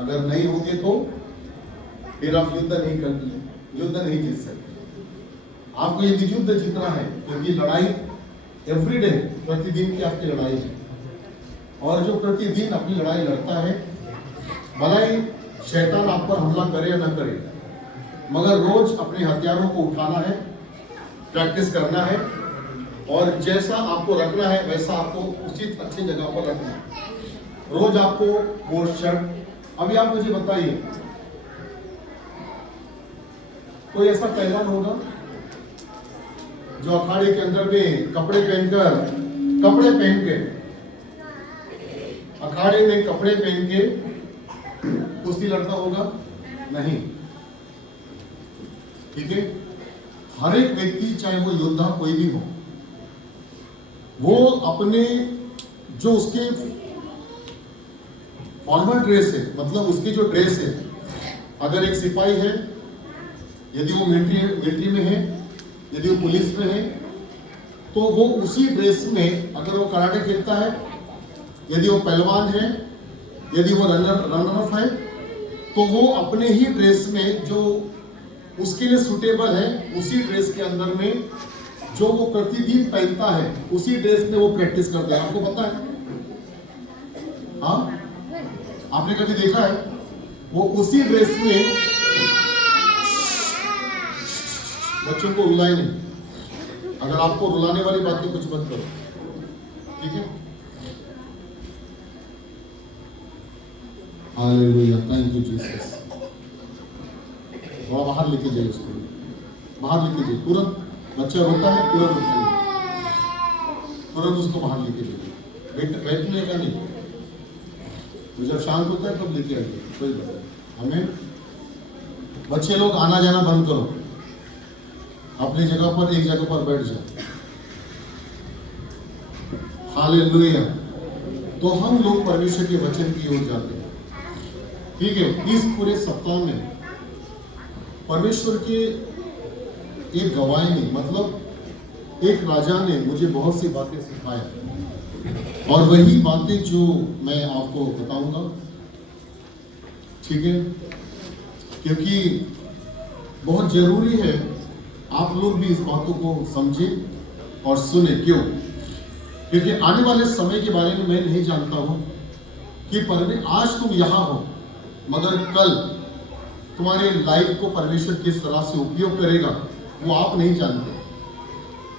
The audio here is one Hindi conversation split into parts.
अगर नहीं होंगे तो फिर आप युद्ध नहीं जीत सकते। आपको ये युद्ध जीतना है, क्योंकि लड़ाई एवरीडे, प्रतिदिन की आपकी लड़ाई है। और जो प्रतिदिन अपनी लड़ाई लड़ता है, भला ही शैतान आप पर हमला करे या न करे, मगर रोज अपने हथियारों को उठाना है, प्रैक्टिस करना है, और जैसा आपको रखना है वैसा आपको उचित अच्छी जगह पर रखना है। रोज आपको वो शर्ट, अभी आप मुझे बताइए, कोई ऐसा पहलवान होगा जो अखाड़े के अंदर में कपड़े पहन के अखाड़े में कपड़े पहन के कुश्ती लड़ता होगा? नहीं। ठीक है, हर एक व्यक्ति, चाहे वो योद्धा कोई भी हो, वो अपने जो उसके फॉर्मल ड्रेस है, मतलब उसकी जो ड्रेस है, अगर एक सिपाही है, यदि वो मिलिट्री में है, यदि वो पुलिस में है, तो वो उसी ड्रेस में, अगर वो कराटे खेलता है, यदि वो पहलवान है, यदि वो रनर अप है, तो वो अपने ही ड्रेस में जो उसके लिए सूटेबल है, उसी ड्रेस के अंदर में जो वो प्रतिदिन पहनता है, उसी ड्रेस में वो प्रैक्टिस करता है। आपको पता है? हाँ, आपने कभी देखा है? वो उसी ड्रेस में, बच्चों को रुलाए नहीं, अगर आपको रुलाने वाली बातें कुछ मत करो, ठीक है? Hallelujah, thank you Jesus. थोड़ा बाहर लेके जाइए उसको, बाहर लेके जाइए, तुरंत बच्चा रोता है, तुरंत उठाइए, तुरंत उसको बाहर लेके जाइए, बैठने का नहीं, तो जब शांत होता है तब लेके आइए, कोई बात नहीं। हमें बच्चे लोग आना जाना बंद करो, अपनी जगह पर एक जगह पर बैठ जाओ। हालेलुया। तो हम लोग परमेश्वर के वचन की ओर जाते हैं, ठीक है? इस पूरे सप्ताह में परमेश्वर के एक गवाही ने, मतलब एक राजा ने मुझे बहुत सी बातें सिखाया, और वही बातें जो मैं आपको बताऊंगा, ठीक है? क्योंकि बहुत जरूरी है आप लोग भी इस बातों को समझें और सुने। क्यों? क्योंकि आने वाले समय के बारे में मैं नहीं जानता हूं कि आज तुम यहां हो, मगर कल तुम्हारे लाइफ को परमेश्वर किस तरह से उपयोग करेगा वो आप नहीं जानते।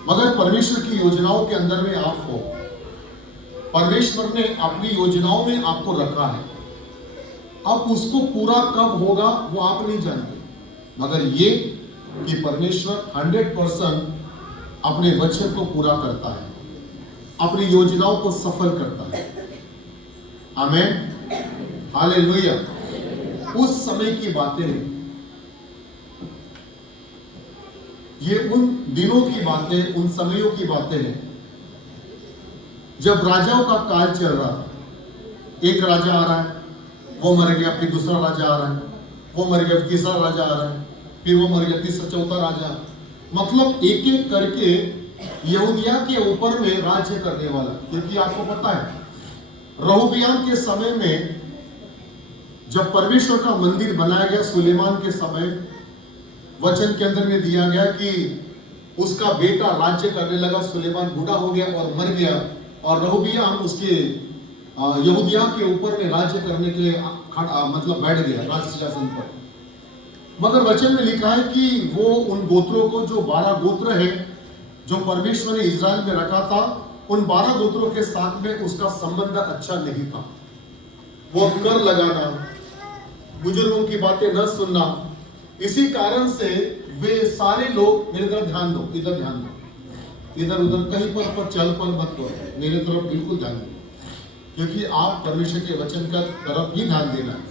मगर परमेश्वर की योजनाओं के अंदर में आप हो, परमेश्वर ने अपनी योजनाओं में आपको रखा है। अब उसको पूरा कब होगा वो आप नहीं जानते, मगर ये कि परमेश्वर 100% अपने वचन को पूरा करता है, अपनी योजनाओं को सफल करता है। आमीन, हालेलुया। उस समय की बातें हैं, ये उन दिनों की बातें, उन समयों की बातें हैं जब राजाओं का काल चल रहा था। एक राजा आ रहा है, वो मर गया, फिर दूसरा राजा आ रहा है, वो मर गया, तीसरा राजा आ रहा है, फिर वो मर गया, तीसरा चौथा राजा। मतलब एक एक करके यहूदिया के ऊपर में राज्य करने वाला। क्योंकि आपको पता है, रहोबियाम के समय में जब परमेश्वर का मंदिर बनाया गया, सुलेमान के समय, वचन के अंदर में दिया गया कि उसका बेटा राज्य करने लगा। सुलेमान बूढ़ा हो गया और मर गया, और रहोबियाम उसके यहूदिया के ऊपर में राज्य करने के लिए मतलब बैठ गया राज सिंहासन पर। मगर वचन में लिखा है कि वो उन गोत्रों को, जो 12 गोत्र है जो परमेश्वर ने इस्राएल में रखा था, उन 12 गोत्रों के साथ में उसका संबंध अच्छा नहीं था। वो कर लगाना, बुजुर्गों की बातें न सुनना, इसी कारण से वे सारे लोग, मेरी तरफ ध्यान दो, इधर ध्यान दो, इधर उधर कहीं पर चल पल मत करो, मेरे तरफ बिल्कुल ध्यान दो, क्योंकि आप परमेश्वर के वचन का तरफ ही ध्यान देना है।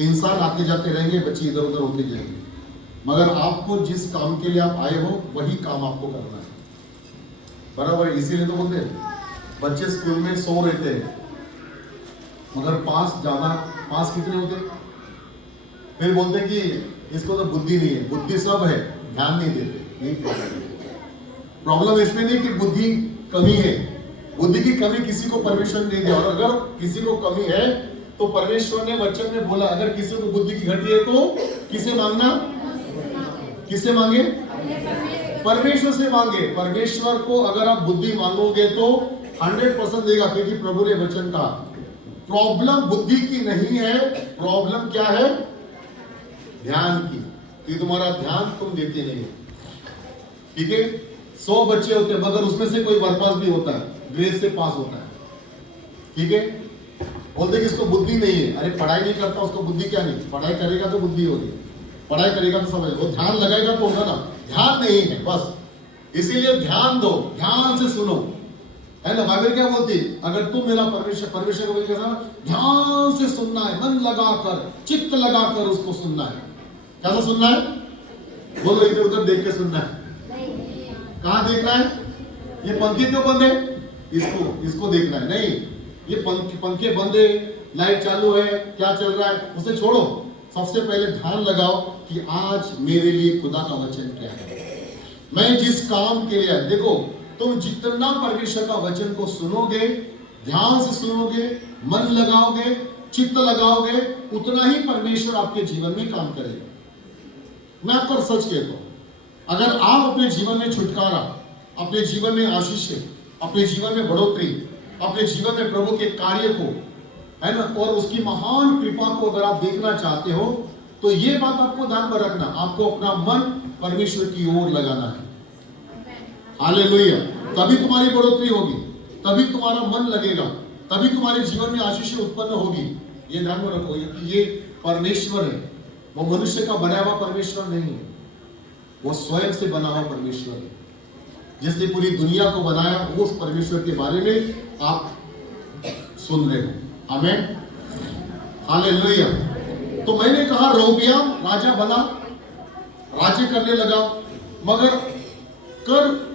इंसान आते जाते रहेंगे, बच्चे इधर उधर होते जाएंगे, मगर आपको जिस काम के लिए आप आए हो वही काम आपको करना है, बराबर? इसीलिए तो बोलते हैं बच्चे स्कूल में 100 रहते हैं, मगर पास कितने होते? फिर बोलते कि इसको तो बुद्धि नहीं है। बुद्धि सब है, ध्यान नहीं देते। यही प्रॉब्लम इसमें नहीं कि बुद्धि कमी है, बुद्धि की कमी किसी को परमेश्वर नहीं दिया, और अगर किसी को कमी है तो परमेश्वर ने वचन में बोला अगर किसी को बुद्धि की घटी है तो किसे मांगना, किसे मांगे, परमेश्वर से मांगे। परमेश्वर को अगर आप बुद्धि मांगोगे तो 100% देगा, क्योंकि प्रभु ने वचन का प्रॉब्लम बुद्धि की नहीं है, प्रॉब्लम क्या है, ध्यान की, कि तुम्हारा ध्यान तुम देते नहीं हो। ठीक है, 100 बच्चे होते हैं मगर उसमें से कोई बरपास भी होता है, ग्रेड से पास होता है। ठीक है, बोलते कि इसको बुद्धि नहीं है, अरे पढ़ाई नहीं करता उसको बुद्धि क्या नहीं, पढ़ाई करेगा तो बुद्धि होगी, पढ़ाई करेगा तो समझ, वो ध्यान लगाएगा तो होगा ना, ध्यान नहीं है बस। इसीलिए ध्यान दो, ध्यान से सुनो, है ना। बाइबल क्या बोलती है, अगर तुम मेरा परमेश्वर को बोलते ध्यान से सुनना है, मन लगाकर, चित्त लगाकर उसको सुनना है। क्या सुनना है, बोलो, इधर उधर देख के सुनना है। कहां देखना है, ये पंखे क्यों बंद है, इसको देखना है, नहीं, ये पंखे बंद है, लाइट चालू है, क्या चल रहा है उसे छोड़ो, सबसे पहले ध्यान लगाओ कि आज मेरे लिए खुदा का वचन क्या है, मैं जिस काम के लिए, देखो तुम जितना परमेश्वर का वचन को सुनोगे, ध्यान से सुनोगे, मन लगाओगे, चित्त लगाओगे, उतना ही परमेश्वर आपके जीवन में काम करेगा। मैं आपको सच कहता हूं, अगर आप अपने जीवन में छुटकारा, अपने जीवन में आशीष, अपने जीवन में बढ़ोतरी, अपने जीवन में प्रभु के कार्य को, है ना, और उसकी महान कृपा को अगर आप देखना चाहते हो तो ये बात आपको ध्यान में रखना, आपको अपना मन परमेश्वर की ओर लगाना है। हालेलुया, तभी तुम्हारी बढ़ोतरी होगी, तभी तुम्हारा मन लगेगा, तभी तुम्हारे जीवन में आशीष उत्पन्न होगी। ये ध्यान में रखो कि ये परमेश्वर है, वो मनुष्य का बनाया हुआ परमेश्वर नहीं है, वो स्वयं से बना हुआ परमेश्वर है। जिसने पूरी दुनिया को बनाया, वो उस परमेश्वर के बारे में आप सुन रहे हो। आमीन, हालेलुया। तो मैंने कहा रोबियाम राजा बना, राज्य करने लगा, मगर कर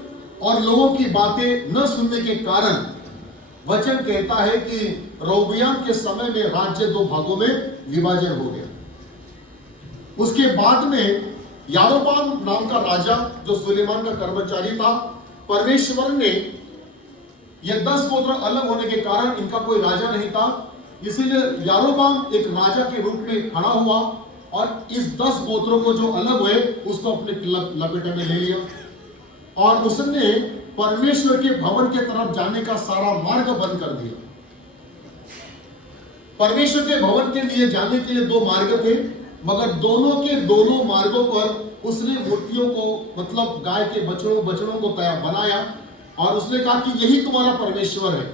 और लोगों की बातें न सुनने के कारण वचन कहता है कि रोबियाम के समय में राज्य 2 भागों में विभाजन हो गया। उसके बाद में यारोबाम नाम का राजा, जो सुलेमान का कर्मचारी था, परमेश्वर ने ये 10 गोत्र अलग होने के कारण इनका कोई राजा नहीं था, इसीलिए यारोबाम एक राजा के रूप में खड़ा हुआ और इस 10 गोत्रों को जो अलग हुए उसको अपने लपेटे में ले लिया और उसने परमेश्वर के भवन के तरफ जाने का सारा मार्ग बंद कर दिया। परमेश्वर के भवन के लिए जाने के लिए 2 मार्ग थे, मगर दोनों मार्गों पर उसने मूर्तियों को, मतलब गाय के बछड़ों को बनाया और उसने कहा कि यही तुम्हारा परमेश्वर है,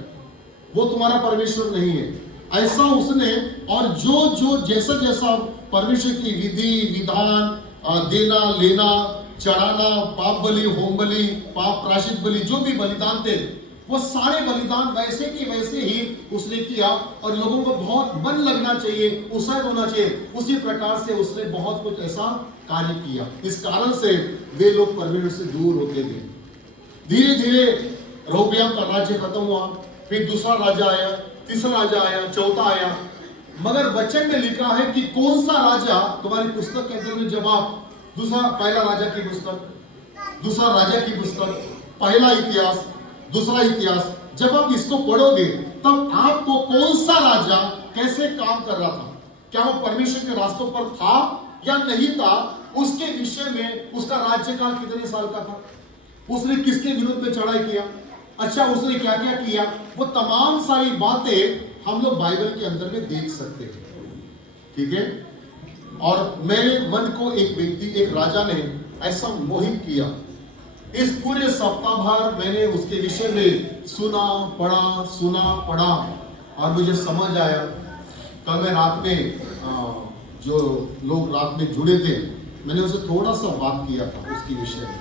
वो तुम्हारा परमेश्वर नहीं है, ऐसा उसने। और जो जैसा परमेश्वर की विधि विधान, देना लेना, चढ़ाना, पाप बलि, होम बलि, पाप प्रायश्चित बलि, जो भी बलिदान थे, वो सारे बलिदान वैसे के वैसे ही उसने किया और लोगों को बहुत मन लगना चाहिए, उत्साह होना चाहिए, उसी प्रकार से उसने बहुत कुछ ऐसा कार्य किया। इस कारण से वे लोग परमेश्वर से दूर होते गए। धीरे धीरे रोबियाम का राज्य खत्म हुआ, फिर दूसरा राजा आया, तीसरा राजा आया, चौथा आया, मगर वचन में लिखा है कि कौन सा राजा, तुम्हारी पुस्तक के अंदर में जब आप पहला राजा की पुस्तक, दूसरा राजा की पुस्तक, पहला इतिहास, दूसरा इतिहास, जब आप इसको पढ़ोगे तब आपको कौन सा राजा कैसे काम कर रहा था, क्या वो परमेश्वर के रास्तों पर था या नहीं था, उसके विषय में उसका राज्यकाल कितने साल का था, उसने किसके विरुद्ध में चढ़ाई किया, अच्छा उसने क्या क्या किया, वो तमाम सारी बातें हम लोग बाइबल के अंदर में देख सकते हैं। ठीक है, और मेरे मन को एक राजा ने ऐसा मोहित किया, इस पूरे सप्ताह भर मैंने उसके विषय में सुना पढ़ा और मुझे समझ आया। कल मैं रात में जो लोग रात में जुड़े थे, मैंने उनसे थोड़ा सा बात किया था उसके विषय में,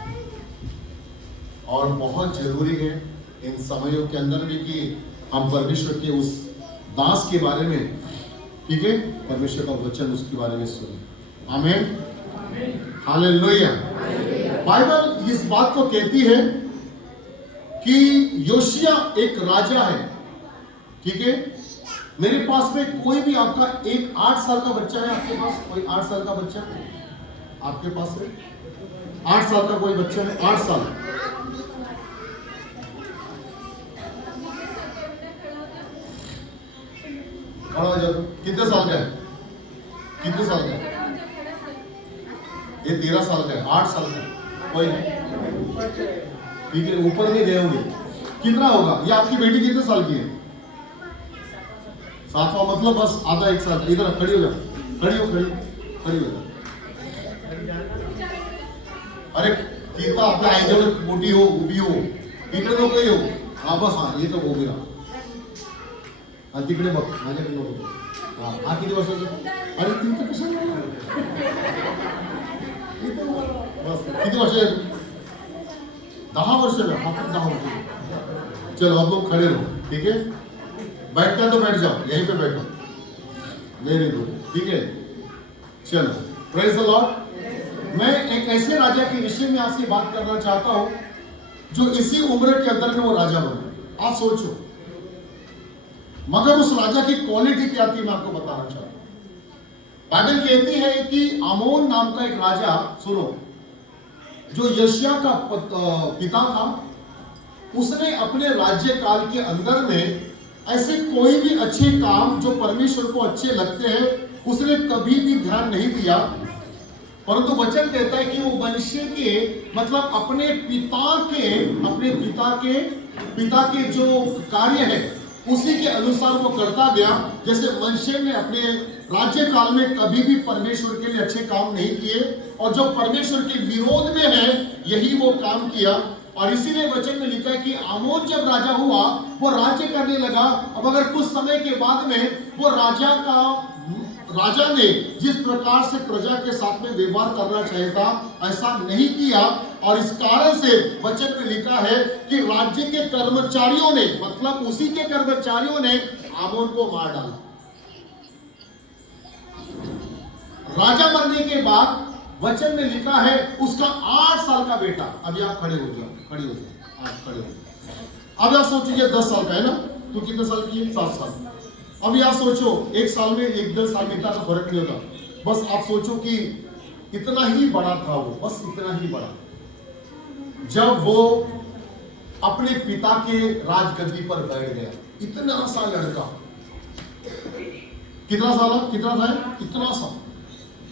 और बहुत जरूरी है इन समयों के अंदर भी कि हम परमेश्वर के उस दास के बारे में, ठीक है, परमेश्वर का वचन उसके बारे में सुने। आमीन, हालेलुया। बाइबल इस बात को कहती है कि योशिया एक राजा है। ठीक है, मेरे पास में कोई भी आपका एक 8 साल का बच्चा है, आपके पास कोई 8 साल का बच्चा आपके पास है, 8 साल का कोई बच्चा है, 8 साल, खड़ा हो जाओ। कितने साल का है? कितने साल का है? ये 13 साल का है, 8 साल का है, कोई नहीं, ठीक है, ऊपर नहीं गए होंगे। कितना होगा? ये आपकी बेटी कितने साल की है? 7वां, मतलब बस आधा 1 साल। इधर खड़ी हो जा, खड़ी हो, खड़ी खड़ी हो जा। अरे कितना आपल्या आईजवळ मोठी हो, उभी हो, इकडे नको येऊ. हा बस, हा इथं उभी राहा. हा तिकडे बघ, माझ्याकडे नको. हा किती वर्षाचा? अरे तिथं कशाला बस. किती वर्ष आहे? 10 वर्ष का? हाँ 10 वर्ष. चलो अब लोग खड़े रहो, ठीक है, बैठना तो बैठ जाओ, यहीं पे बैठो, वेरी गुड, ठीक है, चलो, प्रेज द लॉर्ड। मैं एक ऐसे राजा के विषय में आपसे बात करना चाहता हूं जो इसी उम्र के अंदर में वो राजा बना। आप सोचो, मगर उस राजा की क्वालिटी क्या थी, मैं आपको बताना चाहता हूं। बाइबल कहती है कि आमोन नाम का एक राजा, सुनो, जो यशिया का पिता था, उसने अपने राज्य काल के अंदर में ऐसे कोई भी अच्छे काम जो परमेश्वर को अच्छे लगते हैं उसने कभी भी ध्यान नहीं दिया, परंतु वचन कहता है कि वो मनुष्य के मतलब अपने पिता के जो कार्य है उसी के अनुसार वो करता गया। जैसे मनुष्य ने अपने राज्य काल में कभी भी परमेश्वर के लिए अच्छे काम नहीं किए और जो परमेश्वर के विरोध में है यही वो काम किया। और इसीलिए वचन में लिखा है कि आमोन जब राजा हुआ वो राज्य करने लगा। अब अगर कुछ समय के बाद में वो राजा ने जिस प्रकार से प्रजा के साथ में व्यवहार करना चाहिए था ऐसा नहीं किया, और इस कारण से वचन में लिखा है कि राज्य के कर्मचारियों ने, मतलब उसी के कर्मचारियों ने आमोन को मार डाला। राजा मरने के बाद वचन में लिखा है उसका 8 साल का बेटा, अभी आप खड़े हो जाओ, खड़े हो जाओ, आप खड़े हो जाओ। अब आप सोचिए 10 साल का है ना, तू कितने साल की है? 7 साल। अब आप सोचो 1 साल में 1-1.5 साल बेटा का फर्क नहीं होता। बस आप सोचो कि इतना ही बड़ा था वो, बस इतना ही बड़ा, जब वो अपने पिता के राजगद्दी पर बैठ गया। इतना सा लड़का, कितना साल, कितना था? इतना सा,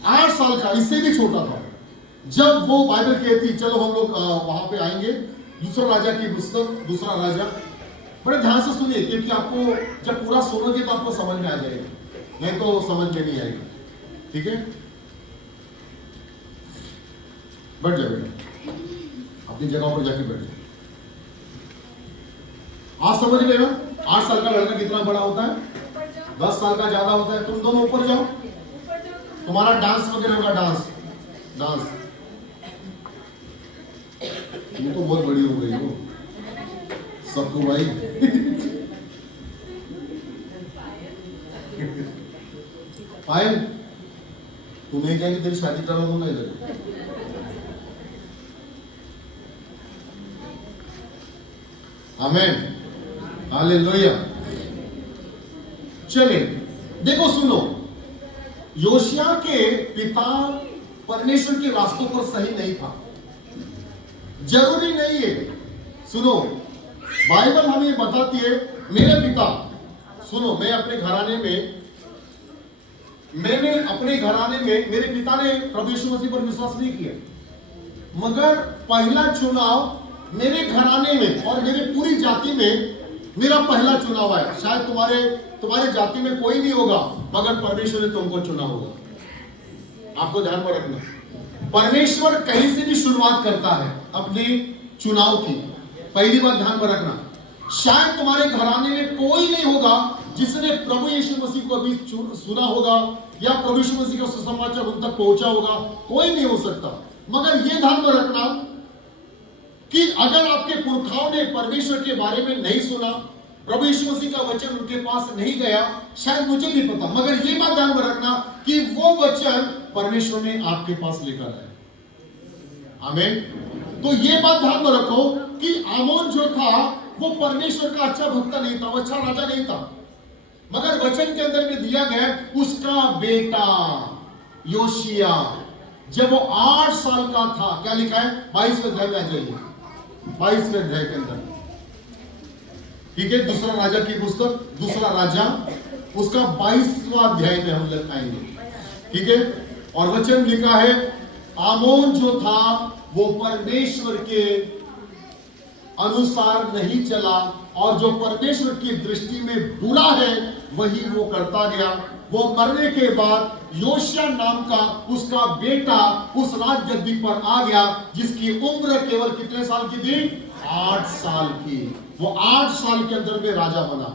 8 साल का, इससे भी छोटा था। जब वो बाइबल कहती, चलो हम लोग वहां पे आएंगे, दूसरा राजा की पुस्तक, दूसरा राजा, बड़े ध्यान से सुनिए क्योंकि आपको जब पूरा सुनोगे तो आपको समझ में आ जाएगा, नहीं तो समझ में नहीं आएगा, ठीक है। बैठ जाओ बेटा, अपनी जगह पर जाके बैठ जाओ। आप समझ गए ना, 8 साल का लड़का कितना बड़ा होता है? 10 साल का ज्यादा होता है। तुम दोनों ऊपर जाओ, तुम्हारा डांस वगैरह होगा, डांस। तुम तो बहुत बड़ी हो गई हो सबको भाई। पायल, तू नहीं कहेंगे तेरी शादी करा दूंगा इधर। आमीन, हालेलुया। चलिए देखो, सुनो, योशिया के पिता परमेश्वर के रास्तों पर सही नहीं था। जरूरी नहीं है, सुनो, बाइबल हमें बताती है, मेरे पिता, सुनो, मैंने अपने घराने में मेरे पिता ने प्रभु यीशु मसीह पर विश्वास नहीं किया, मगर पहला चुनाव मेरे घराने में और मेरे पूरी जाति में मेरा पहला चुनाव है। शायद तुम्हारे जाति में कोई नहीं होगा, मगर परमेश्वर ने तुमको चुना होगा। आपको ध्यान में रखना, परमेश्वर कहीं से भी शुरुआत करता है अपने चुनाव की। पहली बात ध्यान में रखना, शायद तुम्हारे घराने में कोई नहीं होगा जिसने प्रभु यीशु मसीह को अभी सुना होगा या प्रभु यीशु मसीह का सुसमाचार उन तक पहुंचा होगा, कोई नहीं हो सकता। मगर यह ध्यान में रखना कि अगर आपके पुरखाओं ने परमेश्वर के बारे में नहीं सुना, प्रभु यीशु मसीह का वचन उनके पास नहीं गया, शायद मुझे नहीं पता, मगर ये बात ध्यान में रखना कि वो वचन परमेश्वर ने आपके पास लेकर आया। आमीन। तो ये बात ध्यान में रखो कि आमोन जो था वो परमेश्वर का अच्छा भक्त नहीं था, वो अच्छा राजा नहीं था, मगर वचन के अंदर में दिया गया उसका बेटा योशिया जब वो 8 साल का था, क्या लिखा है 22वें अध्याय में आ जाइए, 22वें अध्याय के अंदर, ठीक है, दूसरा राजा की पुस्तक, दूसरा राजा उसका 22वां अध्याय में हम लोग आएंगे, ठीक है। और वचन लिखा है, आमोन जो था वो परमेश्वर के अनुसार नहीं चला, और जो परमेश्वर की दृष्टि में बुरा है वही वो करता गया। वो मरने के बाद योशिया नाम का उसका बेटा उस राज गद्दी पर आ गया, जिसकी उम्र केवल कितने साल की थी? 8 साल की। वो 8 साल के अंदर में राजा बना।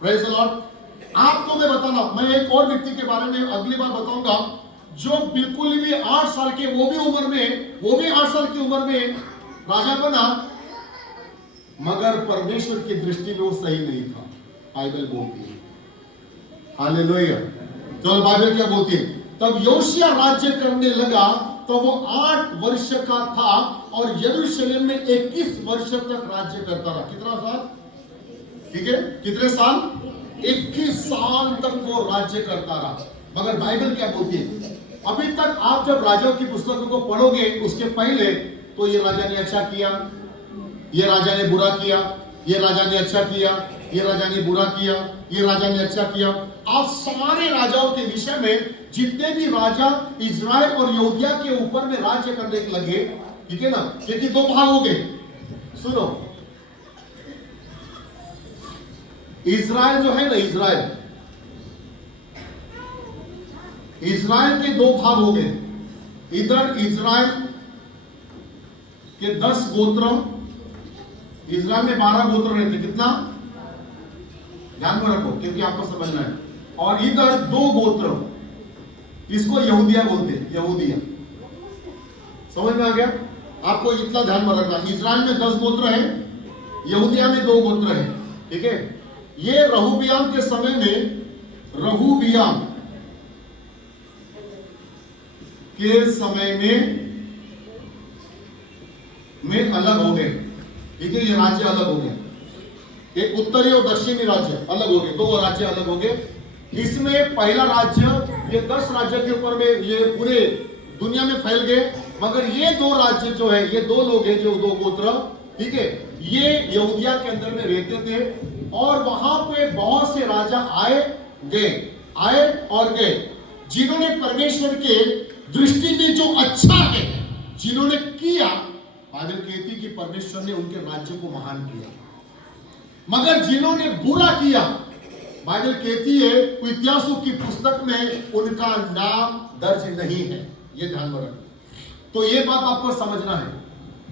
Praise the Lord. आपको मैं बताना, मैं एक और व्यक्ति के बारे में अगली बार बताऊंगा, जो बिल्कुल भी 8 साल के, वो भी 8 साल की उम्र में राजा बना, मगर परमेश्वर की दृष्टि में वो सही नहीं था। बाइबल बोलती है, हालेलुया। तो बाइबल क्या बोलती है? तब योशिया राज्य करने लगा, तो वो 8 वर्ष का था और यरूशलेम में 21 वर्ष तक राज्य करता रहा। कितना साल? ठीक है, कितने साल? 21 साल तक वो राज्य करता रहा। मगर बाइबल क्या बोलती है? अभी तक आप जब राजाओं की पुस्तकों को पढ़ोगे, उसके पहले तो ये राजा ने अच्छा किया, ये राजा ने बुरा किया, ये राजा ने अच्छा किया, ये राजा ने बुरा किया, ये राजा ने अच्छा किया। आप सारे राजाओं के विषय में, जितने भी राजा इजराइल और यहूदिया के ऊपर में राज्य करने लगे, ठीक है ना, क्योंकि 2 भाग हो गए। सुनो, इजराइल जो है ना, इजराइल के 2 भाग हो गए। इधर इजराइल के 10 गोत्र, इजराइल में 12 गोत्र रहते। कितना? ध्यान में रखो, क्योंकि आपको समझना है। और इधर 2 गोत्र, इसको यहूदिया बोलते हैं, यहूदिया। समझ में आ गया? आपको इतना ध्यान में रखना, इजराइल में 10 गोत्र है, यहूदिया में 2 गोत्र है, ठीक है। ये रहोबियाम के समय में, रहोबियाम के समय में अलग हो गए, ठीक है। ये राज्य अलग हो गए, एक उत्तरी और दक्षिणी राज्य अलग हो गए, 2 राज्य अलग हो गए। इसमें पहला राज्य, ये 10 राज्य के ऊपर में ये पूरे दुनिया में फैल गए, मगर ये 2 राज्य जो है, ये 2 लोग हैं, जो 2 गोत्र, ठीक है, ये यहूदिया के अंदर में रहते थे। और वहां पे बहुत से राजा आए और गए, जिन्होंने परमेश्वर के दृष्टि में जो अच्छा है, जिन्होंने किया, बाइबल कहती कि परमेश्वर ने उनके राज्य को महान किया। मगर जिन्होंने बुरा किया, बाइबल कहती है इतिहासों की पुस्तक में उनका नाम दर्ज नहीं है। ये ध्यान में रखना। तो ये बात आपको समझना है,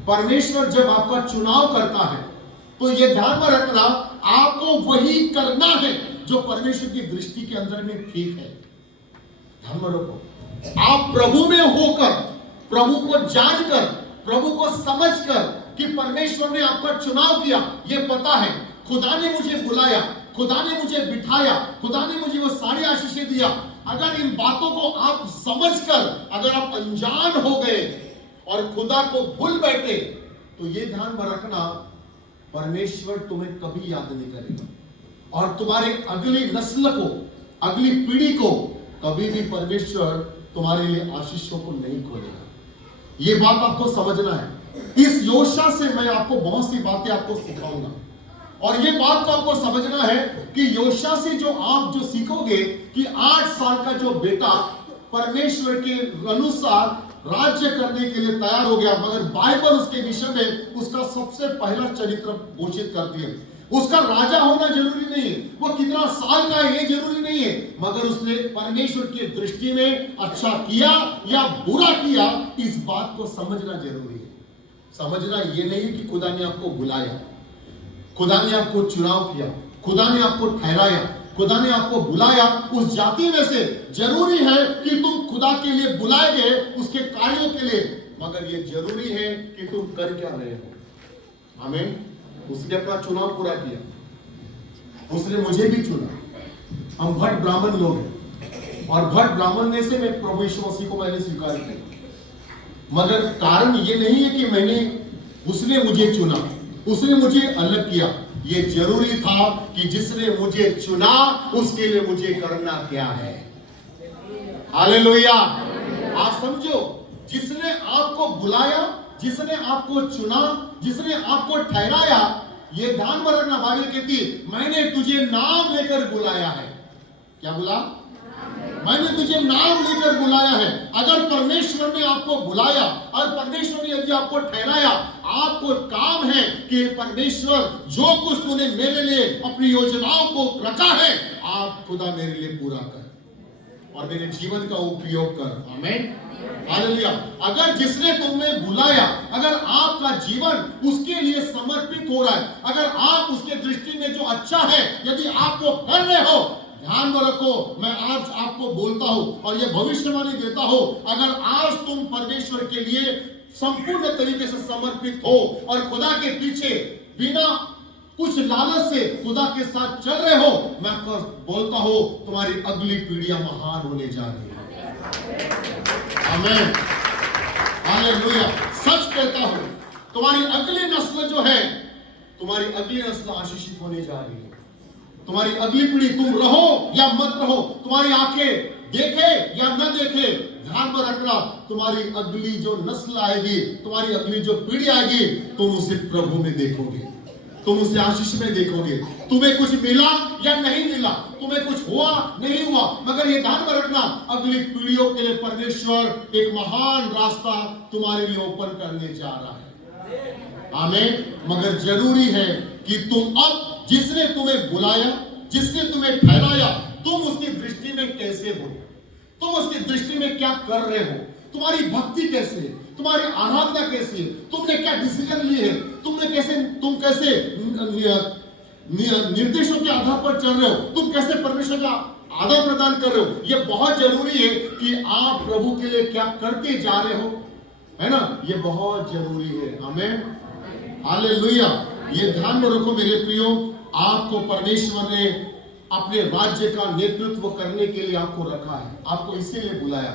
परमेश्वर जब आपका चुनाव करता है, तो ये ध्यान में रखना, आपको वही करना है जो परमेश्वर की दृष्टि के अंदर में ठीक है। ध्यान में रखो, आप प्रभु में होकर, प्रभु को जानकर, प्रभु को समझकर कि परमेश्वर ने आपका चुनाव किया, ये पता है खुदा ने मुझे बुलाया, खुदा ने मुझे बिठाया, खुदा ने मुझे वो सारी आशीषें दिया। अगर इन बातों को आप समझकर, अगर आप अनजान हो गए और खुदा को भूल बैठे, तो ये ध्यान में रखना, परमेश्वर तुम्हें कभी याद नहीं करेगा और तुम्हारे अगली नस्ल को, अगली पीढ़ी को कभी भी परमेश्वर तुम्हारे लिए आशीषों को नहीं खोलेगा। ये बात आपको समझना है। इस योशिया से मैं आपको बहुत सी बातें आपको सिखाऊंगा, और ये बात को आपको समझना है कि योशिया से जो आप जो सीखोगे कि 8 साल का जो बेटा परमेश्वर के अनुसार राज्य करने के लिए तैयार हो गया, मगर बाइबल उसके विषय में उसका सबसे पहला चरित्र घोषित करती है। उसका राजा होना जरूरी नहीं है, वो कितना साल का है ये जरूरी नहीं है, मगर उसने परमेश्वर की दृष्टि में अच्छा किया या बुरा किया, इस बात को समझना जरूरी है। समझना ये नहीं है कि खुदा ने आपको बुलाया, खुदा ने आपको चुनाव किया, खुदा ने आपको ठहराया, खुदा ने आपको बुलाया उस जाति में से। जरूरी है कि तुम खुदा के लिए बुलाए गए उसके कार्यों के लिए, मगर ये जरूरी है कि तुम कर क्या रहे हो। आमीन। उसने अपना चुनाव पूरा किया, उसने मुझे भी चुना। हम भट्ट ब्राह्मण लोग हैं, और भट्ट ब्राह्मण में से मैं प्रभु यीशु मसीह को मैंने स्वीकार किया, मगर कारण ये नहीं है कि उसने मुझे चुना, उसने मुझे अलग किया। ये जरूरी था कि जिसने मुझे चुना उसके लिए मुझे करना क्या है। हालेलुया। आप समझो, जिसने आपको बुलाया, जिसने आपको चुना, जिसने आपको ठहराया, ये ध्यान में रखना। बाइबल कहती है मैंने तुझे नाम लेकर बुलाया है, क्या बोला? मैंने तुझे नाम लेकर बुलाया है। अगर परमेश्वर ने आपको बुलाया और परमेश्वर ने यदि आपको ठहराया, आपको काम है कि परमेश्वर जो कुछ तूने मेरे लिए अपनी योजनाओं को रखा है, आप खुदा मेरे लिए पूरा कर और मेरे जीवन का उपयोग कर। आमीन, हालेलुया। अगर जिसने तुम्हें बुलाया, अगर आपका जीवन उसके लिए समर्पित हो रहा है, अगर आप उसके दृष्टि में जो अच्छा है यदि आप वो कर रहे हो, ध्यान में रखो, मैं आज आपको बोलता हूं और ये भविष्यवाणी देता हूं, अगर आज तुम परमेश्वर के लिए संपूर्ण तरीके से समर्पित हो और खुदा के पीछे बिना कुछ लालच से खुदा के साथ चल रहे हो, मैं बोलता हूं तुम्हारी अगली पीढ़ियां महान होने जा रही है। आमीन, हालेलुया। सच कहता हूं, तुम्हारी अगली नस्ल जो है, तुम्हारी अगली नस्ल आशीषित होने जा रही है। तुम्हारी अगली पीढ़ी, तुम रहो या मत रहो, तुम्हारी आंखें देखे या न देखे, ध्यान में रखना, तुम्हारी अगली जो नस्ल आएगी, तुम्हारी अगली जो पीढ़ी आएगी, तुम उसे प्रभु में देखोगे, तुम उसे आशीष में देखोगे। तुम्हें कुछ मिला या नहीं मिला, तुम्हें कुछ हुआ नहीं हुआ, मगर ये ध्यान में रखना, अगली पीढ़ियों के लिए परमेश्वर एक महान रास्ता तुम्हारे लिए ओपन करने जा रहा है। आमीन। मगर जरूरी है कि तुम अब जिसने तुम्हें बुलाया, जिसने तुम्हें ठहराया, तुम उसकी दृष्टि में कैसे हो, तुम उसकी दृष्टि में क्या कर रहे हो, तुम्हारी भक्ति कैसे है, तुम्हारी आराधना कैसी है, तुमने क्या डिसीजन लिए है, तुम कैसे निर्देशों के आधार पर चल रहे हो, तुम कैसे परमेश्वर का आदर प्रदान कर रहे हो। यह बहुत जरूरी है कि आप प्रभु के लिए क्या करते जा रहे हो, है ना, ये बहुत जरूरी है। आमीन, हालेलुया। ये ध्यान में रखो मेरे प्रियो, आपको परमेश्वर ने अपने राज्य का नेतृत्व करने के लिए आपको रखा है, आपको इसीलिए बुलाया।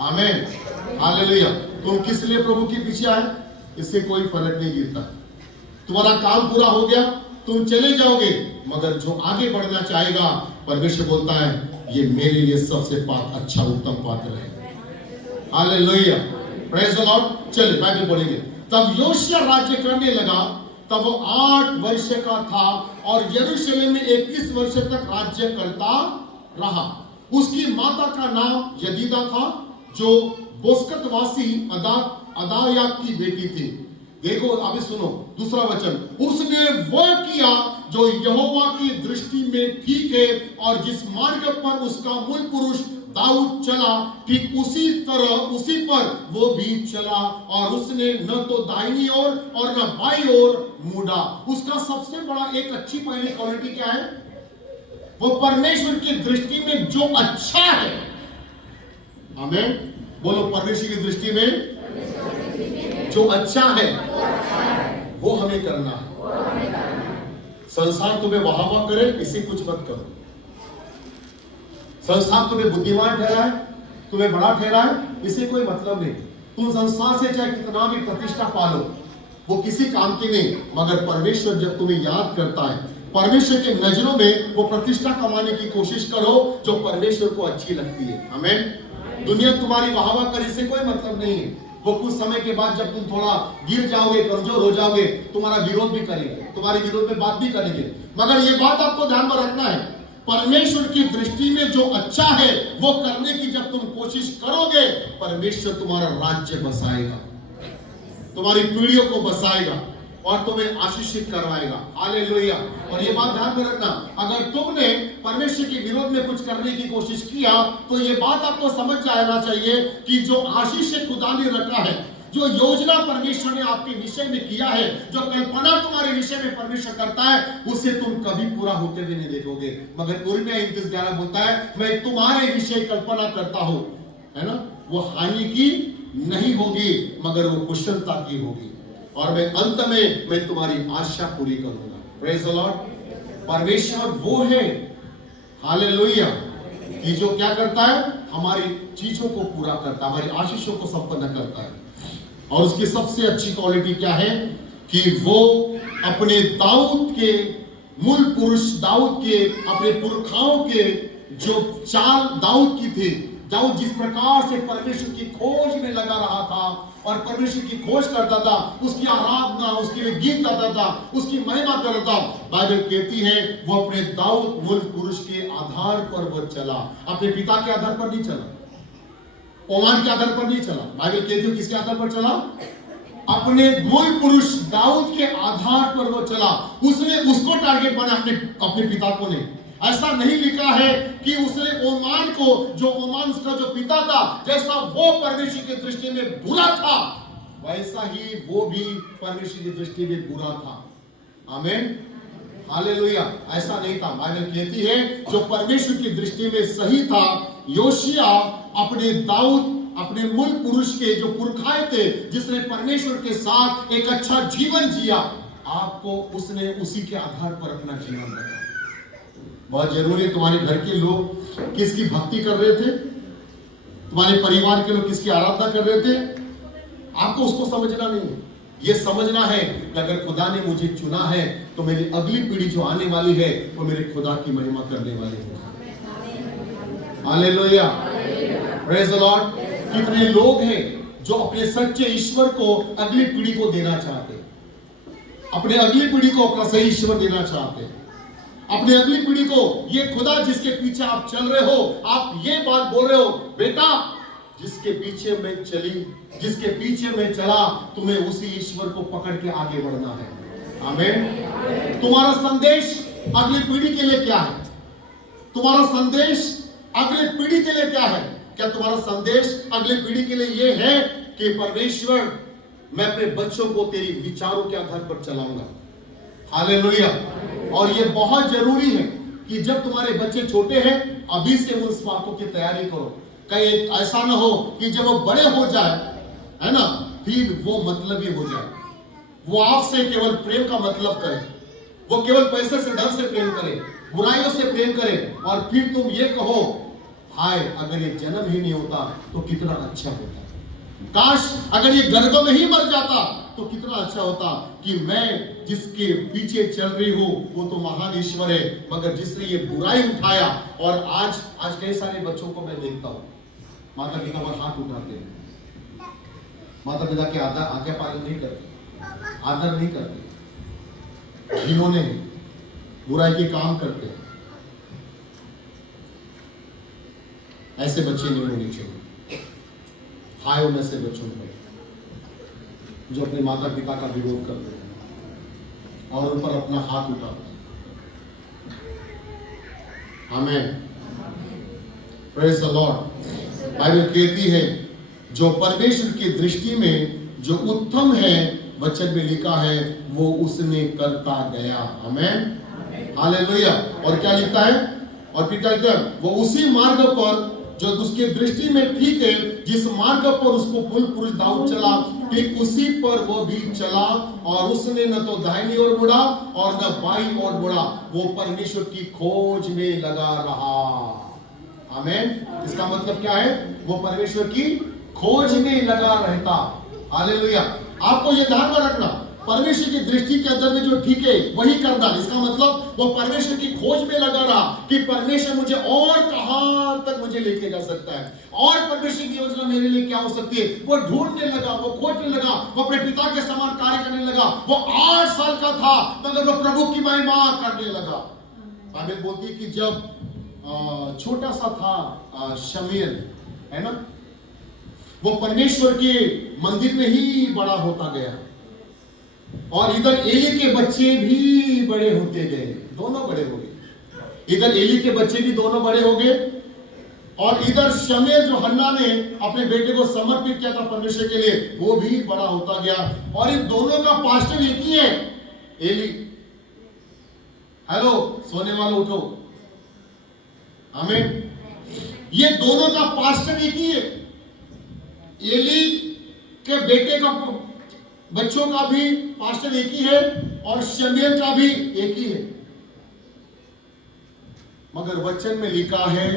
आमीन, हालेलुया। तुम किस लिए प्रभु के पीछे आए, इससे कोई फर्क नहीं गिरता। तुम्हारा काम पूरा हो गया, तुम चले जाओगे, मगर जो आगे बढ़ना चाहेगा, परमेश्वर बोलता है ये मेरे लिए सबसे अच्छा उत्तम पात्र है। Hallelujah, praise the Lord. चलिए बाइबल पढ़ेंगे। तब योशिया राज्य करने लगा, तब वो 8 वर्ष का था और यरूशलेम में 21 वर्ष तक राज्य करता रहा। उसकी माता का नाम यदीदा था, जो बोस्कतवासी अदाया की बेटी थी। देखो अभी सुनो दूसरा वचन, उसने वह किया जो यहोवा की दृष्टि में ठीक है और जिस मार्ग पर उसका मूल पुरुष दाऊद चला, ठीक उसी पर वो भी चला, और उसने न तो दाहिनी ओर और न बाईं ओर मुड़ा। उसका सबसे बड़ा एक अच्छी पहली क्वालिटी क्या है, वो परमेश्वर की दृष्टि में जो अच्छा है। आमीन, बोलो, परमेश्वर की दृष्टि में जो अच्छा है वो हमें करना है। संसार तुम्हें वाह करे, इसे कुछ मत करो। संसार तुम्हें बुद्धिमान ठहराए, तुम्हें बड़ा ठहराए, इसे कोई मतलब नहीं। तुम संसार से चाहे कितना भी प्रतिष्ठा पालो, वो किसी काम की नहीं। मगर परमेश्वर जब तुम्हें याद करता है, परमेश्वर के नजरों में वो प्रतिष्ठा कमाने की कोशिश करो जो परमेश्वर को अच्छी लगती है। आमीन। दुनिया तुम्हारी वाहवा करे, इससे कोई मतलब नहीं है। वो कुछ समय के बाद जब तुम थोड़ा गिर जाओगे, कमजोर हो जाओगे, तुम्हारा विरोध भी करेंगे, तुम्हारे विरोध में बात भी करेंगे। मगर ये बात आपको ध्यान में रखना है, परमेश्वर की दृष्टि में जो अच्छा है वो करने की जब तुम कोशिश करोगे, परमेश्वर तुम्हारा राज्य बसाएगा, तुम्हारी पीढ़ियों को बसाएगा और तुम्हें आशीषित करवाएगा। हालेलुया। और ये बात ध्यान में रखना, अगर तुमने परमेश्वर के विरोध में कुछ करने की कोशिश किया, तो ये बात आपको समझ जाना चाहिए कि जो आशीष खुदा ने रखा है, जो योजना परमेश्वर ने आपके विषय में किया है, जो कल्पना तुम्हारे विषय में परमेश्वर करता है, उसे तुम कभी पूरा होते हुए नहीं देखोगे। मगर उर्मिया 29:11 बोलता है, मैं तुम्हारे विषय कल्पना करता हूं, है ना, वो हानि की नहीं होगी मगर वो कुशलता की होगी, और मैं अंत में मैं तुम्हारी आशा पूरी करूंगा। Praise the Lord. परमेश्वर वो है, हालेलुया, कि जो क्या करता है, हमारी चीजों को पूरा करता है, हमारी आशीषों को संपन्न करता है। और उसकी सबसे अच्छी क्वालिटी क्या है कि वो अपने दाऊद के मूल पुरुष, दाऊद के अपने पुरखाओं के जो चाल दाऊद की थी, दाऊद जिस प्रकार से परमेश्वर की खोज में लगा रहा था और परमेश्वर की खोज करता था, उसकी आराधना, उसके लिए गीत गाता था, उसकी महिमा करता था, बाइबल कहती है वो अपने दाऊद मूल पुरुष के आधार पर वो चला, अपने पिता के आधार पर नहीं चला, ओमान के आधार पर नहीं चला। बाइबल कहती है किसके आधार पर चला? अपने मूल पुरुष दाऊद के आधार पर वो चला। उसने उसको टारगेट बना, अपने पिता को नहीं। ऐसा नहीं लिखा है कि उसने ओमान को, जो ओमान उसका जो पिता था, जैसा वो परमेश्वर की दृष्टि में बुरा था, वैसा ही वो भी परमेश्वर की दृष्टि में बुरा था। आमीन, हालेलुया। ऐसा नहीं था। बाइबल कहती है जो परमेश्वर की दृष्टि में सही था, योशिया अपने दाऊद, अपने मूल पुरुष के जो पुरखाए थे, जिसने परमेश्वर के साथ एक अच्छा जीवन जिया, आपको उसने उसी के आधार पर अपना जीवन रखा। बहुत जरूरी है, तुम्हारे घर के लोग किसकी भक्ति कर रहे थे, तुम्हारे परिवार के लोग किसकी आराधना कर रहे थे, आपको उसको समझना नहीं है। ये समझना है कि अगर खुदा ने मुझे चुना है तो मेरी अगली पीढ़ी जो आने वाली है वो मेरे खुदा की महिमा करने वाली है। Hallelujah, praise the Lord. कितने लोग हैं जो अपने सच्चे ईश्वर को अगली पीढ़ी को देना चाहते हैं, अपने अगली पीढ़ी को अपना सही ईश्वर देना चाहते हैं, अपनी अगली पीढ़ी को ये खुदा जिसके पीछे आप चल रहे हो, आप ये बात बोल रहे हो, बेटा जिसके पीछे मैं चली, जिसके पीछे मैं चला, तुम्हें उसी ईश्वर को पकड़ के आगे बढ़ना है। आमीन। तुम्हारा संदेश अगली पीढ़ी के लिए क्या है? तुम्हारा संदेश अगली पीढ़ी के लिए क्या है? क्या तुम्हारा संदेश अगली पीढ़ी के लिए यह है कि परमेश्वर, मैं अपने बच्चों को तेरी विचारों के आधार पर चलाऊंगा। हालेलुया। और ये बहुत जरूरी है कि जब तुम्हारे बच्चे छोटे हैं, अभी से उन बातों की तैयारी करो। कहीं ऐसा ना हो कि जब वो बड़े हो जाए, है ना, फिर वो मतलबी हो जाए, वो आपसे केवल प्रेम का मतलब करे, वो केवल पैसे से, डर से प्रेम करे, बुराइयों से प्रेम करे, और फिर तुम ये कहो, हाय अगर ये जन्म ही नहीं होता तो कितना अच्छा होता, काश अगर ये गर्भ में ही मर जाता तो कितना अच्छा होता। कि मैं जिसके पीछे चल रही हूं वो तो महान ईश्वर है, मगर जिसने ये बुराई उठाया, और आज कई सारे बच्चों को मैं देखता हूं, माता पिता पर हाथ उठाते हैं, माता पिता के आज्ञा पालन नहीं करते, आदर नहीं करते, जिन्होंने बुराई के काम करते हैं। ऐसे बच्चे नहीं होने चाहिए। हाय उन ऐसे बच्चों को जो अपने माता पिता का विरोध करते हैं और उन पर अपना हाथ उठाते हैं। आमीन, प्रेज द लॉर्ड। बाइबल कहती है जो परमेश्वर की दृष्टि में जो उत्तम है, वचन में लिखा है, वो उसने करता गया। आमीन, हालेलुया। और क्या लिखता है? और फिर क्या लिखता है? वो उसी मार्ग पर जो उसके दृष्टि में ठीक है, जिस मार्ग पर उसको मूल पुरुष दाऊद चला, ठीक उसी पर वो भी चला, और उसने न तो दाहिनी ओर मुड़ा और न बाईं ओर मुड़ा, वो परमेश्वर की खोज में लगा रहा। आमीन। इसका मतलब क्या है? वो परमेश्वर की खोज में लगा रहता। हालेलुया। आपको ये ध्यान में रखना, परमेश्वर की दृष्टि के अंदर में जो ठीक है वही करना। इसका मतलब वो परमेश्वर की खोज में लगा रहा कि परमेश्वर मुझे और कहां तक मुझे लेके जा सकता है, और परमेश्वर की योजना मेरे लिए क्या हो सकती है। वो ढूंढने लगा, वो खोजने लगा, वो अपने पिता के समान कार्य करने लगा। वो 8 साल का था मगर वो प्रभु की महिमा करने लगा। बाइबल बोलती है कि जब छोटा सा था शमूएल, है ना, वो परमेश्वर के मंदिर में ही बड़ा होता गया, और इधर एली के बच्चे भी बड़े होते गए, दोनों बड़े हो गए। इधर एली के बच्चे भी दोनों बड़े हो गए, और इधर शमूएल जो हन्ना ने अपने बेटे को समर्पित किया था परमेश्वर के लिए, वो भी बड़ा होता गया। और इन दोनों का पास्टर एक ही है, एली। हेलो सोने वालों, उठो। आमीन। ये दोनों का पास्टर एक ही है। एली के बेटे का, बच्चों का भी पास्टर एक ही है, और शमूएल का भी एक ही है। मगर वचन में लिखा है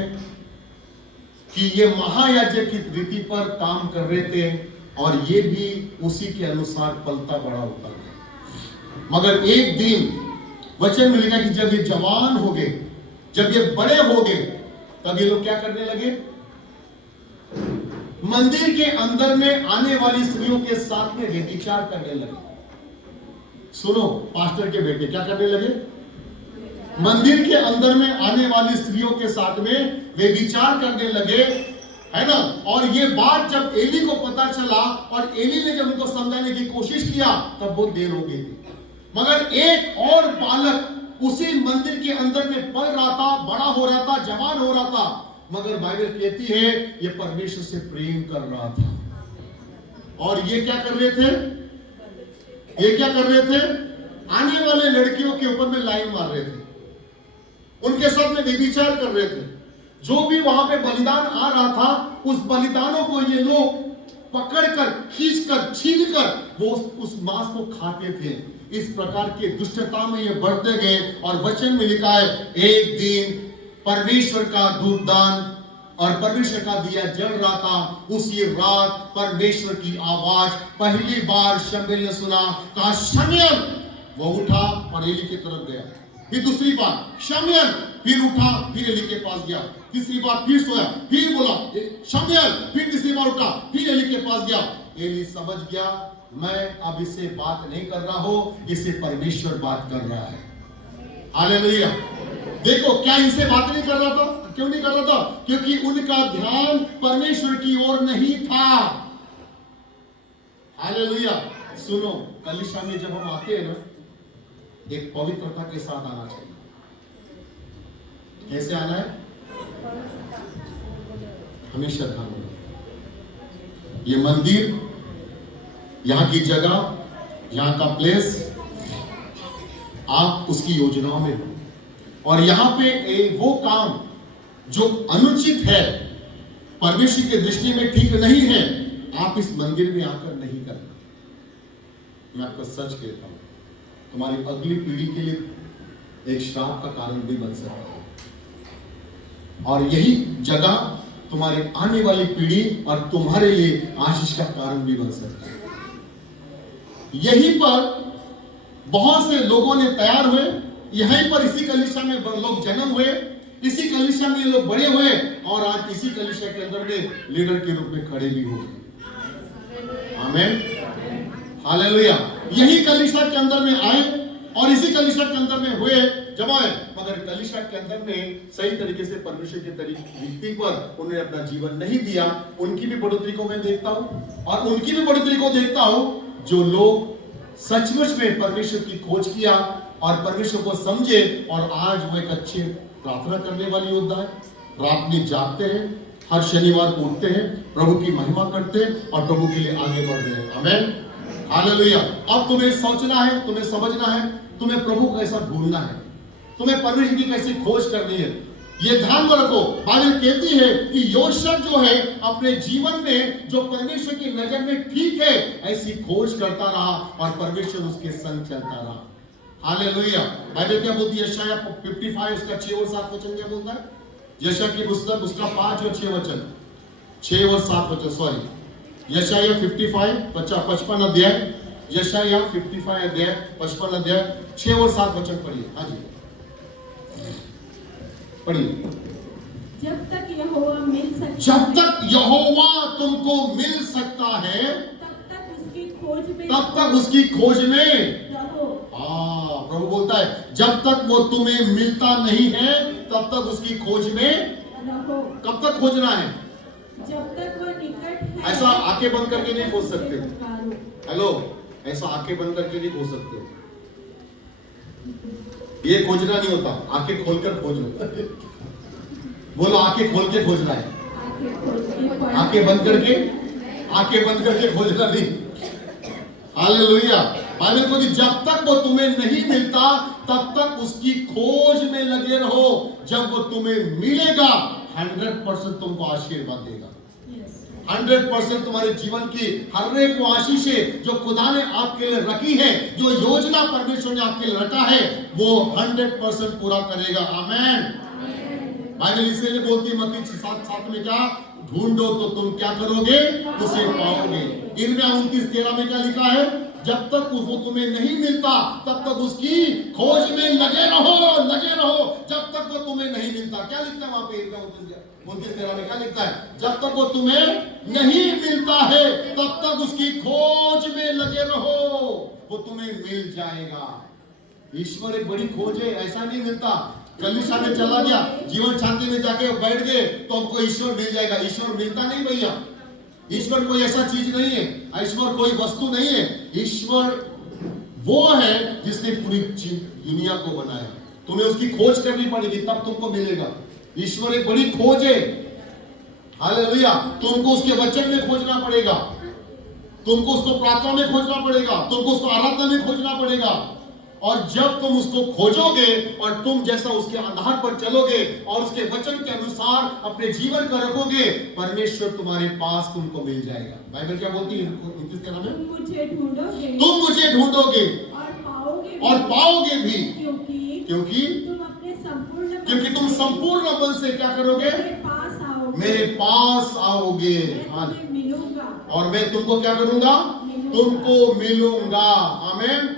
कि ये महायाजक की रीति पर काम कर रहे थे, और ये भी उसी के अनुसार पलता बड़ा होता है। मगर एक दिन वचन में लिखा कि जब ये जवान हो गए, जब ये बड़े हो गए, तब ये लोग क्या करने लगे? मंदिर के अंदर में आने वाली स्त्रियों के साथ में व्यभिचार करने लगे। सुनो, पास्टर के बेटे क्या करने लगे? मंदिर के अंदर में आने वाली स्त्रियों के साथ में व्यभिचार करने लगे, है ना। और ये बात जब एली को पता चला और एली ने जब उनको समझाने की कोशिश किया तब बहुत देर हो गई थी। मगर एक और बालक उसी मंदिर के अंदर में पल रहा था, बड़ा हो रहा था, जवान हो रहा था, मगर बाइबल कहती है ये परमेश्वर से प्रेम कर रहा था। और ये क्या कर रहे थे? ये क्या कर रहे थे? आने वाले लड़कियों के ऊपर में लाइन मार रहे थे, उनके साथ में व्यभिचार कर रहे थे। जो भी वहां पे बलिदान आ रहा था, उस बलिदानों को ये लोग पकड़कर, खींचकर, छीनकर वो उस मांस को खाते थे। इस प्रकार के दुष्टता में ये बढ़ते गए और वचन में लिखा है एक दिन परमेश्वर का धूपदान और परमेश्वर का दिया जल रहा था। उसी रात परमेश्वर की आवाज पहली बार शमूएल ने सुना, कहा शमूएल। वो उठा और एली की तरफ गया। फिर दूसरी बार शमूएल, फिर उठा, फिर एली के पास गया। तीसरी बार फिर सोया, फिर बोला शमूएल, फिर तीसरी बार उठा, फिर एली के पास गया। एली समझ गया मैं अब इससे बात नहीं कर रहा हूं, इससे परमेश्वर बात कर रहा है। हालेलुया। देखो, क्या इनसे बात नहीं कर रहा था? क्यों नहीं कर रहा था? क्योंकि उनका ध्यान परमेश्वर की ओर नहीं था। हालेलुया। सुनो, कलीसिया में जब हम आते हैं ना, एक पवित्रता के साथ आना चाहिए। कैसे आना है? हमेशा ध्यान रखना, ये मंदिर, यहां की जगह, यहां का प्लेस, आप उसकी योजनाओं में हो। और यहां पे वो काम जो अनुचित है, परमेश्वर की दृष्टि में ठीक नहीं है, आप इस मंदिर में आकर नहीं करना। मैं आपको सच कहता हूं, तुम्हारी अगली पीढ़ी के लिए एक श्राप का कारण भी बन सकता है। और यही जगह तुम्हारी आने वाली पीढ़ी और तुम्हारे लिए आशीष का कारण भी बन सकता है। यहीं पर बहुत से लोगों ने तैयार हुए, यहीं पर इसी कलीसिया में लोग जन्म हुए, इसी कलीसिया में लोग बड़े हुए और आज इसी कलीसिया के अंदर में लीडर के रूप में खड़े भी हो गए। आमीन, हालेलुया। यही कलीसिया के अंदर में आए और इसी कलीसिया के अंदर में हुए, जमाए, मगर कलीसिया के अंदर में सही तरीके से परमेश्वर के रीति पर उन्होंने अपना जीवन नहीं दिया। उनकी भी बढ़ोतरी को मैं देखता हूं और उनकी भी बढ़ोतरी को देखता हूं जो लोग सचमुच में परमेश्वर की खोज किया और परमेश्वर को समझे और आज वो एक अच्छे प्रार्थना करने वाली योद्धा है। रात में जागते हैं, हर शनिवार को उठते हैं, प्रभु की महिमा करते हैं और प्रभु के लिए आगे बढ़ रहे हैं। आमीन, हालेलुया। अब तुम्हें सोचना है, तुम्हें समझना है, तुम्हें प्रभु को कैसा ढूंढना है, तुम्हें परमेश्वर की कैसी खोज करनी है। ये ध्यान में रखो, बाइबल कहती है कि योशुआ जो है अपने जीवन में जो परमेश्वर की नजर में ठीक है ऐसी खोज करता रहा और परमेश्वर उसके संग चलता रहा। हालेलुया। बाइबल क्या बोलती है? यशायाह 55 उसका 6 और 7 वचन क्या बोलता है? यशायाह की पुस्तक उसका 5 और 6 वचन, 6 और 7 वचन, सॉरी, यशायाह 55 अध्याय, यशायाह 55 अध्याय 55 अध्याय 6 और 7 वचन पढ़िए। हाँ जी, पढ़िए। जब तक यहोवा मिल सकता, जब तक यहोवा तुमको मिल सकता है तब तक उसकी खोज में, तब तक उसकी खोज में रहो। प्रभु बोलता है जब तक वो तुम्हें मिलता नहीं है तब तक उसकी खोज में रहो। कब तक खोजना है? जब तक वह निकट है। ऐसा आंखें बंद करके नहीं खोज सकते। हेलो, ऐसा आंखें बंद करके नहीं खोज सकते। ये खोजना नहीं होता, आंखें खोलकर खोजना। बोलो, आंखें खोल के खोजना है, आंखें बंद करके, आंखें बंद करके खोजना नहीं। हालेलुया। बाइबल को जब तक वो तुम्हें नहीं मिलता तब तक उसकी खोज में लगे रहो। जब वो तुम्हें मिलेगा 100% तुमको आशीर्वाद देगा। 100% तुम्हारे जीवन की हर एक वो आशीषें जो खुदा ने आपके लिए रखी है, जो योजना परमेश्वर ने आपके लिए रखा है, वो 100% पूरा करेगा। आमीन। बाइबल इसलिए बोलती है मत्ती 7:7 में, क्या ढूंढो तो तुम क्या करोगे? उसे पाओगे। इर्मिया 29:13 में क्या लिखा है? जब तक वो तुम्हें नहीं मिलता तब तक उसकी खोज में लगे रहो, लगे रहो, जब तक वो तुम्हें नहीं मिलता। क्या लिखता है वहां पे 29:13 में? क्या लिखता है? जब तक वो तुम्हें नहीं मिलता है तब तक उसकी खोज में लगे रहो, वो तुम्हें मिल जाएगा। ईश्वर एक बड़ी खोज है, ऐसा नहीं मिलता कलिशा में चला गया, जीवन शांति में जाके बैठ गए तो हमको ईश्वर मिल जाएगा। ईश्वर मिलता नहीं भैया। ईश्वर कोई ऐसा चीज नहीं है, ईश्वर कोई वस्तु नहीं है। ईश्वर वो है जिसने पूरी दुनिया को बनाया। तुम्हें उसकी खोज करनी पड़ेगी तब तुमको मिलेगा। ईश्वर एक बड़ी खोज है। हालेलुया। तुमको उसके वचन में खोजना पड़ेगा, तुमको उसको प्रार्थना में खोजना पड़ेगा, तुमको उसको आराधना में खोजना पड़ेगा। और जब तुम उसको खोजोगे और तुम जैसा उसके आधार पर चलोगे और उसके वचन के अनुसार अपने जीवन को रखोगे, परमेश्वर तुम्हारे पास तुमको मिल जाएगा। बाइबल क्या बोलती है? किसके नाम है? तुम मुझे ढूंढोगे और पाओगे भी, क्योंकि तुम संपूर्ण मन से क्या करोगे? मेरे पास आओगे। और मैं तुमको क्या करूंगा? तुमको मिलूंगा। आमीन,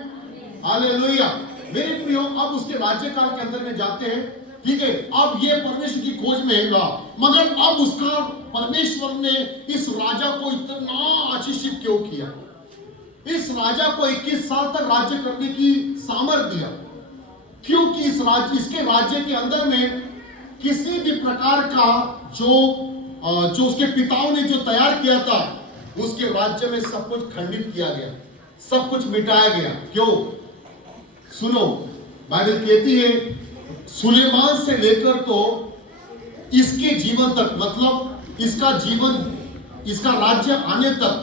हालेलुया। मेरे प्रियो, अब उसके राज्य काल के अंदर में जाते हैं, ठीक है। अब ये परमेश्वर की खोज में रहा, मगर अब उसका परमेश्वर ने इस राजा को इतना आशीषित क्यों किया? इस राजा को 21 साल तक राज्य करने की सामर्थ्य दिया, क्योंकि इसके राज्य के अंदर में किसी भी प्रकार का जो उसके पिताओं ने जो तैयार किया था, उसके राज्य में सब कुछ खंडित किया गया, सब कुछ मिटाया गया। क्यों? सुनो, बाइबल कहती है सुलेमान से लेकर तो इसके जीवन तक, मतलब इसका जीवन, इसका राज्य आने तक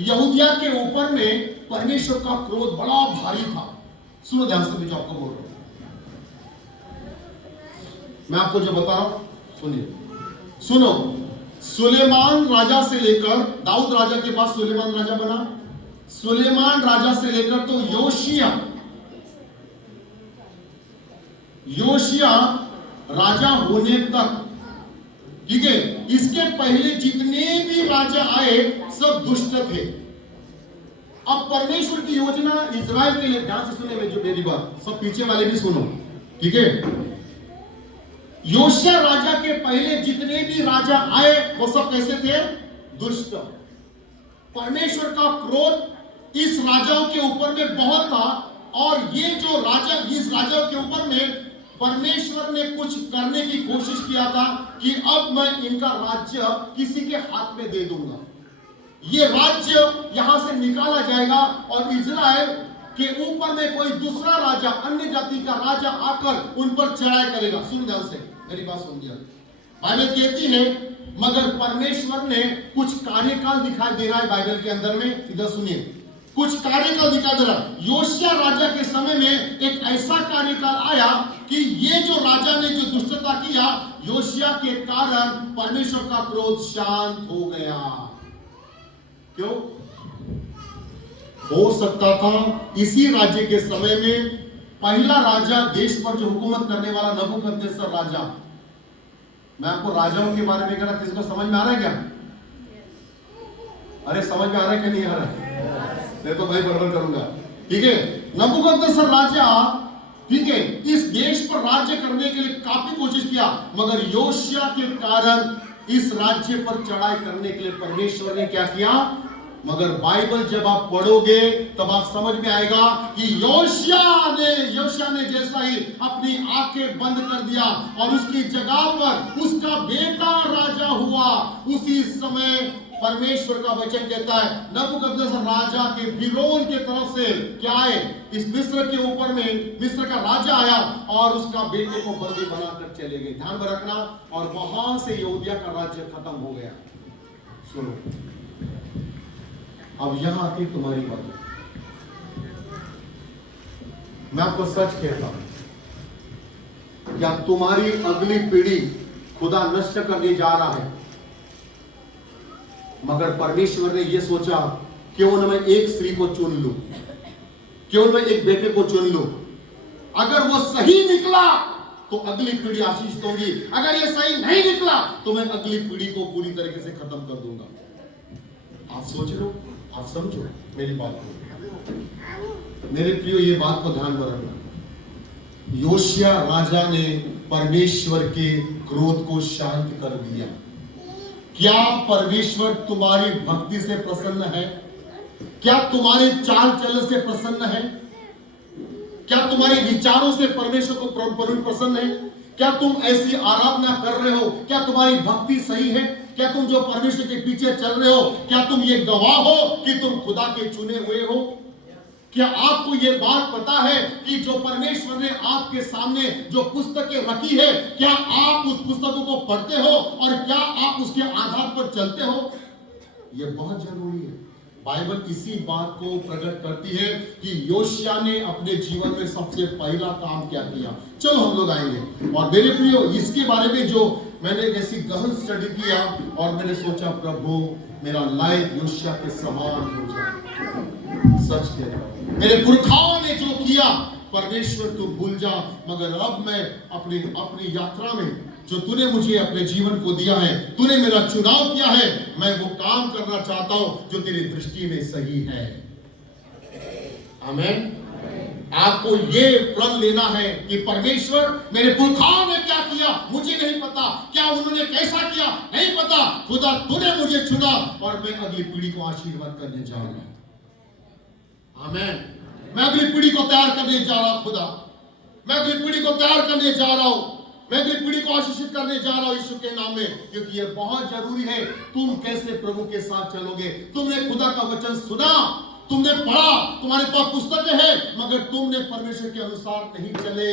यहूदिया के ऊपर में परमेश्वर का क्रोध बड़ा भारी था। सुनो ध्यान से, मैं आपको बोल रहा हूं, मैं आपको जो बता रहा हूं सुनिए। सुनो, सुलेमान राजा से लेकर, दाऊद राजा के पास सुलेमान राजा बना, सुलेमान राजा से लेकर तो योशिया राजा होने तक, ठीक है, इसके पहले जितने भी राजा आए सब दुष्ट थे। अब परमेश्वर की योजना इजराइल के लिए, ध्यान से सुने जो मेरी बात, सब पीछे वाले भी सुनो, ठीक है। योशिया राजा के पहले जितने भी राजा आए वो सब कैसे थे? दुष्ट। परमेश्वर का क्रोध इस राजाओं के ऊपर में बहुत था, और ये जो राजा, इस राजाओं के ऊपर में परमेश्वर ने कुछ करने की कोशिश किया था कि अब मैं इनका राज्य किसी के हाथ में दे दूंगा, ये राज्य यहां से निकाला जाएगा और इजराइल के ऊपर में कोई दूसरा राजा, अन्य जाति का राजा आकर उन पर चढ़ाई करेगा। सुन ध्यान से, मेरी बात सुन लिया। बाइबल कहती है मगर परमेश्वर ने कुछ कार्यकाल दिखाई दे रहा है बाइबल के अंदर में, इधर सुनिए, कुछ कार्यकाल दिखाई दे रहा है। योशिया राजा के समय में एक ऐसा कार्यकाल आया कि ये जो राजा ने जो दुष्टता किया, योशिया के कारण परमेश्वर का क्रोध शांत हो गया। क्यों? हो सकता था इसी राज्य के समय में पहला राजा, देश पर जो हुकूमत करने वाला नबूकदनेस्सर राजा, मैं आपको राजाओं के बारे में कह रहा, किसको समझ में आ रहा है क्या? अरे समझ में आ रहा है कि नहीं आ रहा है? मैं तो भाई बराबर करूंगा, ठीक है। नबूकदनेस्सर राजा, ठीक है, इस देश पर राज्य करने के लिए काफी कोशिश किया, मगर योशिया के कारण इस राज्य पर चढ़ाई करने के लिए परमेश्वर ने क्या किया? मगर बाइबल जब आप पढ़ोगे तब आप समझ में आएगा कि योशिया ने जैसा ही अपनी आंखें बंद कर दिया और उसकी जगह पर उसका बेटा राजा हुआ, उसी समय परमेश्वर का वचन कहता है नबूकदनेस्सर राजा के फिरौन के तरफ से क्या आए? इस मिस्र के ऊपर में मिस्र का राजा आया और उसका बेटे को बंदी बनाकर चले गए। ध्यान में रखना, और वहां से यहूदिया का राज्य खत्म हो गया। सुनो, अब यहां आती तुम्हारी बात। मैं आपको सच कहता हूं, क्या तुम्हारी अगली पीढ़ी खुदा नष्ट करने जा रहा है, मगर परमेश्वर ने यह सोचा क्यों न मैं एक स्त्री को चुन लूं, क्यों न मैं एक बेटे को चुन लूं। अगर वो सही निकला तो अगली पीढ़ी आशीषित होगी, अगर ये सही नहीं निकला तो मैं अगली पीढ़ी को पूरी तरीके से खत्म कर दूंगा। आप सोच लो, आप समझो मेरी बात को। मेरे प्रियो ये बात को ध्यान में रखना, योशिया राजा ने परमेश्वर के क्रोध को शांत कर दिया। क्या परमेश्वर तुम्हारी भक्ति से प्रसन्न है? क्या तुम्हारे चाल चलन से प्रसन्न है? क्या तुम्हारे विचारों से परमेश्वर को प्रसन्न है? क्या तुम ऐसी आराधना कर रहे हो? क्या तुम्हारी भक्ति सही है? क्या तुम जो परमेश्वर के पीछे चल रहे हो, क्या तुम ये गवाह हो कि तुम खुदा के चुने हुए हो? क्या आपको ये बात पता है कि जो परमेश्वर ने आपके सामने जो पुस्तकें रखी है, क्या आप उस पुस्तकों को पढ़ते हो और क्या आप उसके आधार पर चलते हो? ये बहुत जरूरी है। बाइबल इसी बात को प्रकट करती है कि योशिया ने अपने जीवन में सबसे पहला काम क्या किया। चलो हम लोग आएंगे और मेरे प्रियो इसके बारे में जो मैंने ऐसी गहन स्टडी किया और मैंने सोचा प्रभु मेरा लाइफ योशिया के समान हो जाए। सच कह मेरे पुरखाओं ने जो किया परमेश्वर तू भूल जा, मगर अब मैं अपनी यात्रा में जो तूने मुझे अपने जीवन को दिया है, तूने मेरा चुनाव किया है, मैं वो काम करना चाहता हूं जो तेरी दृष्टि में सही है। आमीन। आपको ये प्रण लेना है कि परमेश्वर मेरे पुरखाओं ने क्या किया मुझे नहीं पता, क्या उन्होंने कैसा किया नहीं पता, खुदा तूने मुझे चुना और मैं अगली पीढ़ी को आशीर्वाद करने जा रहा हूं। आमीन। मैं अगली पीढ़ी को तैयार करने जा रहा हूं खुदा, मैं अगली पीढ़ी को तैयार करने जा रहा हूं, मैं अगली पीढ़ी को आशीषित करने जा रहा हूं यीशु के नाम में, क्योंकि ये बहुत जरूरी है। तुम कैसे प्रभु के साथ चलोगे? तुमने खुदा का वचन सुना, तुमने पढ़ा, तुम्हारे पास पुस्तकें हैं, मगर तुमने परमेश्वर के अनुसार नहीं चले,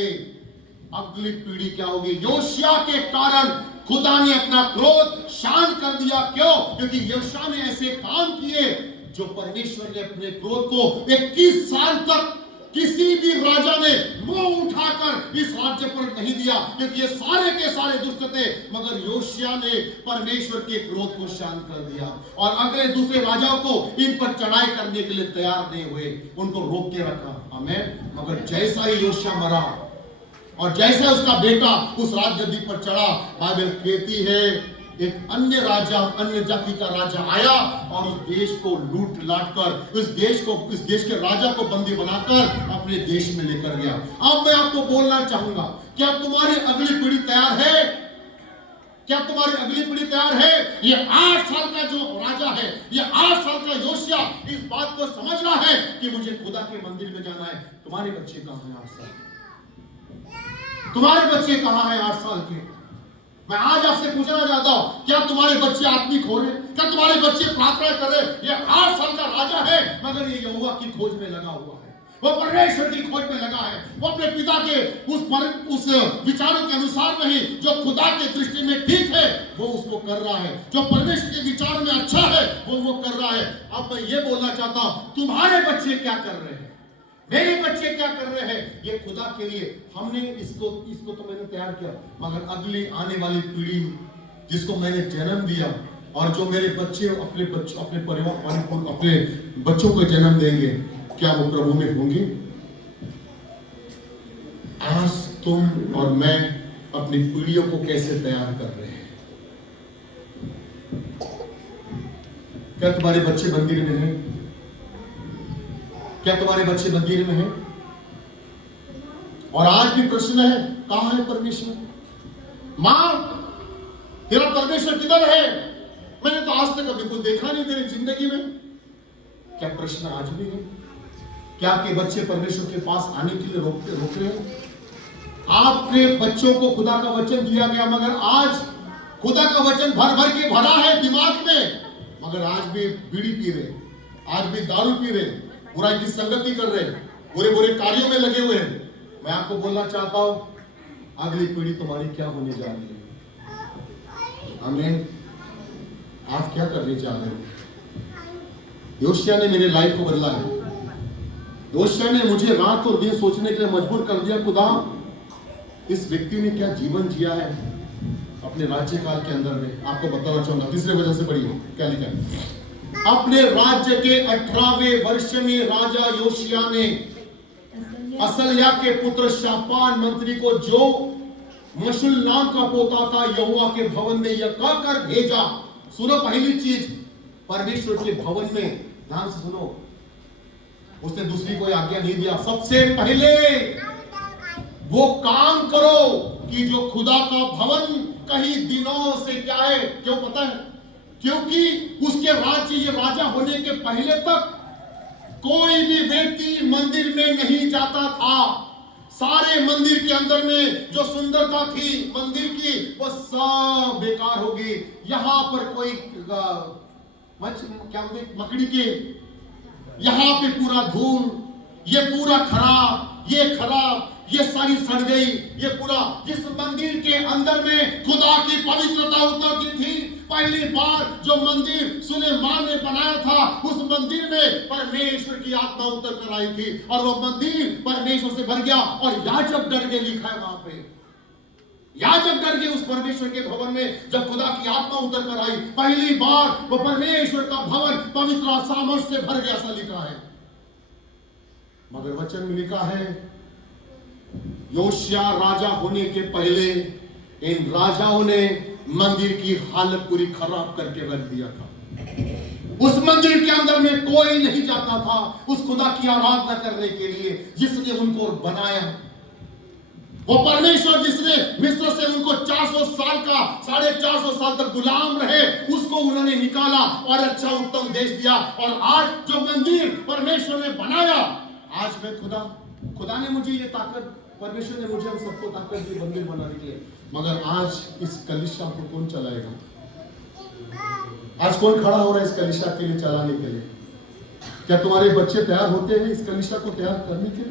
अगली पीढ़ी क्या होगी? योशिया के कारण खुदा ने अपना क्रोध शांत कर दिया। क्यों? क्योंकि योशिया ने ऐसे काम किए जो परमेश्वर ने अपने क्रोध को 21 साल तक किसी भी राजा ने मुंह उठाकर इस राज्य पर नहीं दिया, क्योंकि ये सारे के सारे दुष्ट थे, मगर योशिया ने परमेश्वर के क्रोध को शांत कर दिया और अगले दूसरे राजाओं को इन पर चढ़ाई करने के लिए तैयार नहीं हुए, उनको रोक के रखा। आमीन। मगर जैसा ही योशिया मरा और जैसे उसका बेटा उस राजगद्दी पर चढ़ा, बाइबल कहती है एक अन्य राजा, अन्य जाति का राजा आया और उस देश को लूट लाट कर इस देश के राजा को बंदी बनाकर अपने देश में लेकर गया। अब मैं आपको बोलना चाहूंगा, क्या तुम्हारी अगली पीढ़ी तैयार है? क्या तुम्हारी अगली पीढ़ी तैयार है? ये 8 साल का जो राजा है, ये 8 साल का योशिया इस बात को समझ रहा है कि मुझे खुदा के मंदिर में जाना है। तुम्हारे बच्चे कहां हैं 8 साल? तुम्हारे बच्चे कहां हैं 8 साल के? मैं आज आपसे पूछना चाहता हूं, क्या तुम्हारे बच्चे आत्मिक हो रहे? क्या तुम्हारे बच्चे प्रार्थना कर रहे? ये 8 साल का राजा है, मगर ये यहोवा की खोज में लगा हुआ है, वो परमेश्वर की खोज में लगा है, वो अपने पिता के उस विचारों के अनुसार नहीं, जो खुदा की दृष्टि में ठीक है वो उसको कर रहा है, जो परमेश्वर के विचारों में अच्छा है वो कर रहा है। अब मैं ये बोलना चाहता हूं, तुम्हारे बच्चे क्या कर रहे हैं? मेरे बच्चे क्या कर रहे हैं? ये खुदा के लिए हमने इसको तो मैंने तैयार किया, मगर अगली आने वाली पीढ़ी जिसको मैंने जन्म दिया और जो मेरे बच्चे अपने परिवार अपने बच्चों को जन्म देंगे, क्या वो प्रभु में होंगे? आज तुम और मैं अपनी पीढ़ियों को कैसे तैयार कर रहे हैं? क्या तुम्हारे बच्चे मंदिर में हैं? क्या तुम्हारे बच्चे मंदिर में हैं? और आज भी प्रश्न है, कहां है परमेश्वर? मां, तेरा परमेश्वर किधर है? मैंने तो आज तक कभी कुछ देखा नहीं तेरी जिंदगी में। क्या प्रश्न आज भी है? क्या आपके बच्चे परमेश्वर के पास आने के लिए रोक रहे हैं? आपके बच्चों को खुदा का वचन दिया गया, मगर आज खुदा का वचन भर भर के भरा है दिमाग में, मगर आज भी बीड़ी पी रहे, आज भी दारू पी रहे, बुराई की संगति कर रहे, बुरे बुरे कार्यों में लगे हुए हैं। मैं आपको बोलना चाहता हूं, अगली पीढ़ी तुम्हारी क्या होने जा रही है? आमीन। आप क्या करने जा रहे हो? योशिया ने मेरे लाइफ को बदला है। योशिया ने मुझे रात और दिन सोचने के लिए मजबूर कर दिया, खुदा इस व्यक्ति ने क्या जीवन जिया है अपने राज्य काल के अंदर में। आपको बताना चाहूंगा, तीसरे वजह से पढ़िए क्या लिखा है। अपने राज्य के 18वें वर्ष में राजा योशिया ने असल्या के पुत्र शापान मंत्री को, जो मशुल्लाम का पोता था, यहोवा के भवन में यह कहकर भेजा। सुनो, पहली चीज, परमेश्वर के भवन में, ध्यान से सुनो, उसने दूसरी कोई आज्ञा नहीं दिया। सबसे पहले वो काम करो कि जो खुदा का भवन कई दिनों से क्या है, क्यों पता है? क्योंकि उसके राज्य, ये राजा होने के पहले तक कोई भी व्यक्ति मंदिर में नहीं जाता था। सारे मंदिर के अंदर में जो सुंदरता थी मंदिर की, वो सब बेकार हो गई। यहां पर कोई क्या बोलते, मकड़ी के, यहां पे पूरा धूल, ये पूरा खराब, ये खराब, ये सारी सड़ गई, ये पूरा। जिस मंदिर के अंदर में खुदा की पवित्रता उतरती थी, पहली बार जो मंदिर सुलेमान ने बनाया था, उस मंदिर में परमेश्वर की आत्मा उतर कर आई थी और वो मंदिर परमेश्वर से भर गया। और याजक डर के, लिखा है वहां पे, याजक डर के उस परमेश्वर के भवन में जब खुदा की आत्मा उतर कर आई, पहली बार वो परमेश्वर का भवन पवित्र सामर्थ से भर गया, ऐसा लिखा है। मगर वचन में लिखा है, योशिया राजा होने के पहले इन राजाओं ने मंदिर की हालत पूरी खराब करके रख दिया था। उस मंदिर के अंदर में कोई नहीं जाता था उस खुदा की आराधना करने के लिए जिसने उनको बनाया। वो परमेश्वर जिसने मिस्र से उनको 400 साल का, 450 साल तक गुलाम रहे, उसको उन्होंने निकाला और अच्छा उत्तम देश दिया। और आज जो मंदिर परमेश्वर ने बनाया, आज मैं खुदा ने मुझे ये ताकत, परमेश्वर ने मुझे हम सबको ताकत दी मंदिर बनाने के लिए। मगर आज इस कलीसिया को कौन चलाएगा? आज कौन खड़ा हो रहा है इस कलीसिया के लिए चलाने के लिए? क्या तुम्हारे बच्चे तैयार होते हैं इस कलीसिया को तैयार करने के लिए?